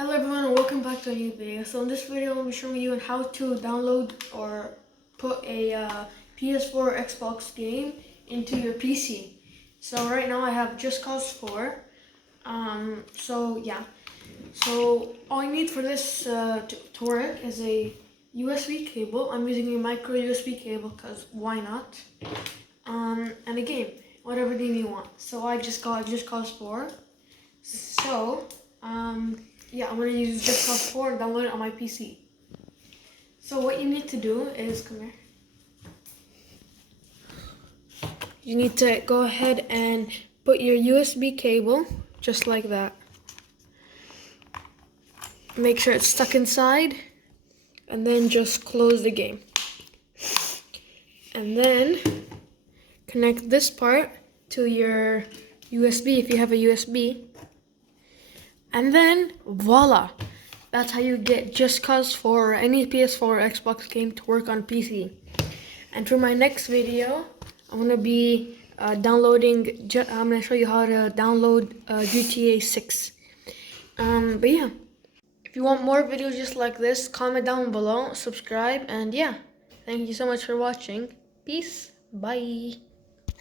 Hello everyone and welcome back to a new video. So in this video I'll be showing you how to download or put a PS4 or Xbox game into your PC. So right now I have Just Cause 4. So all you need for this to work is a USB cable. I'm using a micro USB cable because why not? And a game, whatever game you want. So I just got Just Cause 4. So yeah, I'm gonna use Just Cause 4 and download it on my PC. So what you need to do is, come here. You need to go ahead and put your USB cable just like that. Make sure it's stuck inside, and then just close the game. And then connect this part to your USB if you have a USB. And then voila! That's how you get Just Cause 4 or any PS4 or Xbox game to work on PC. And for my next video, I'm gonna be I'm gonna show you how to download GTA 6. But yeah, if you want more videos just like this, comment down below, subscribe, and yeah, thank you so much for watching. Peace, bye.